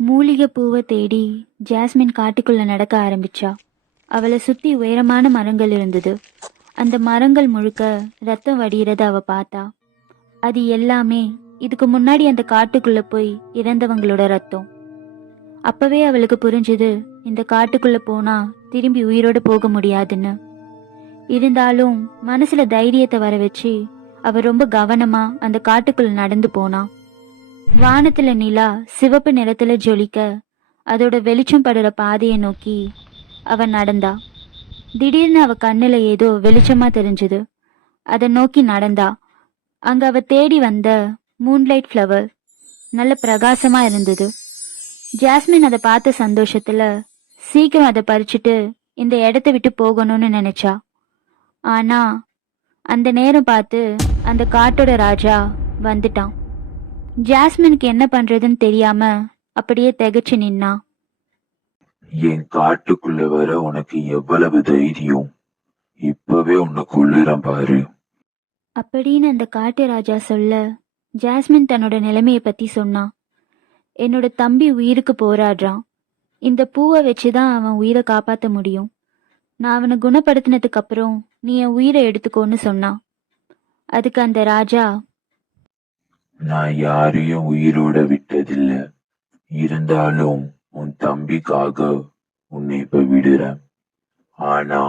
மூலிகை பூவை தேடி ஜாஸ்மின் காட்டுக்குள்ள நடக்க ஆரம்பிச்சா. அவளை சுத்தி உயரமான மரங்கள் இருந்தது. அந்த மரங்கள் முழுக்க ரத்தம் வடிகிறத அவ பார்த்தா. அது எல்லாமே இதுக்கு முன்னாடி அந்த காட்டுக்குள்ள போய் இறந்தவங்களோட ரத்தம். அப்பவே அவளுக்கு புரிஞ்சுது, இந்த காட்டுக்குள்ள போனா திரும்பி உயிரோடு போக முடியாதுன்னு. இருந்தாலும் மனசுல தைரியத்தை வர வச்சு அவ ரொம்ப கவனமா அந்த காட்டுக்குள்ள நடந்து போனா. வானத்துல நிலா சிவப்பு நிறத்துல ஜொலிக்க அதோட வெளிச்சம் படுற பாதையை நோக்கி அவ நடந்தா. திடீர்னு அவ கண்ணுல ஏதோ வெளிச்சமா தெரிஞ்சது. அதை நோக்கி நடந்தா. அங்க அவ தேடி வந்த மூன்லைட் ஃப்ளவர் நல்ல பிரகாசமா இருந்தது. ஜாஸ்மின் அதை பார்த்த சந்தோஷத்துல சீக்கிரம் அதை பறிச்சுட்டு இந்த இடத்த விட்டு போகணும்னு நினைச்சா. ஆனா அந்த நேரம் பார்த்து அந்த காட்டோட ராஜா வந்துட்டான். ஜாஸ்மினுக்கு என்ன பண்றதுன்னு தெரியாம அப்படியே திகைச்சு நின்னா. என் காட்டுக்குள்ள வர உனக்கு எவ்வளவு தைரியம்? இப்பவே உன்னை கொள்ளுறேன் பாரு அப்படின்னு அந்த காட்டு ராஜா சொல்ல ஜாஸ்மின் தன்னோட நிலைமைய பத்தி சொன்னான். என்னோட தம்பி உயிருக்கு போராடுறான். இந்த பூவை வச்சுதான் அவன் உயிரை காப்பாத்த முடியும். நான் அவனை குணப்படுத்தினதுக்கு அப்புறம் நீ என் உயிரை எடுத்துக்கோன்னு சொன்னான். அதுக்கு அந்த ராஜா, நான் யாரையும் உயிரோட விட்டதில்லை. இருந்தாலும் உன் தம்பிக்காக உன்னை இப்ப விடுறேன். ஆனா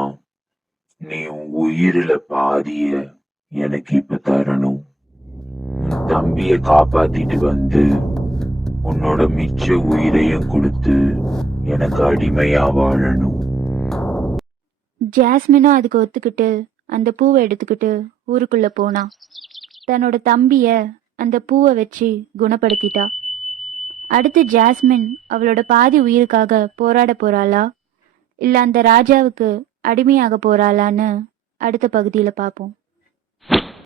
நீ உன் உயிரில பாதிய எனக்கு இப்ப தரணும். உன் தம்பிய காப்பாத்திட்டு வந்து உன்னோட மிச்ச உயிரையும் கொடுத்து எனக்கு அடிமையா வாழணும். ஜாஸ்மினும் அதுக்கு ஒத்துக்கிட்டு அந்த பூவை எடுத்துக்கிட்டு ஊருக்குள்ள போனான். தன்னோட தம்பிய அந்த பூவை வச்சு குணப்படுத்திட்டா. அடுத்து ஜாஸ்மின் அவளோட பாதி உயிருக்காக போராட போறாளா, இல்ல அந்த ராஜாவுக்கு அடிமையாக போறாளான்னு அடுத்த பகுதியில பார்ப்போம்.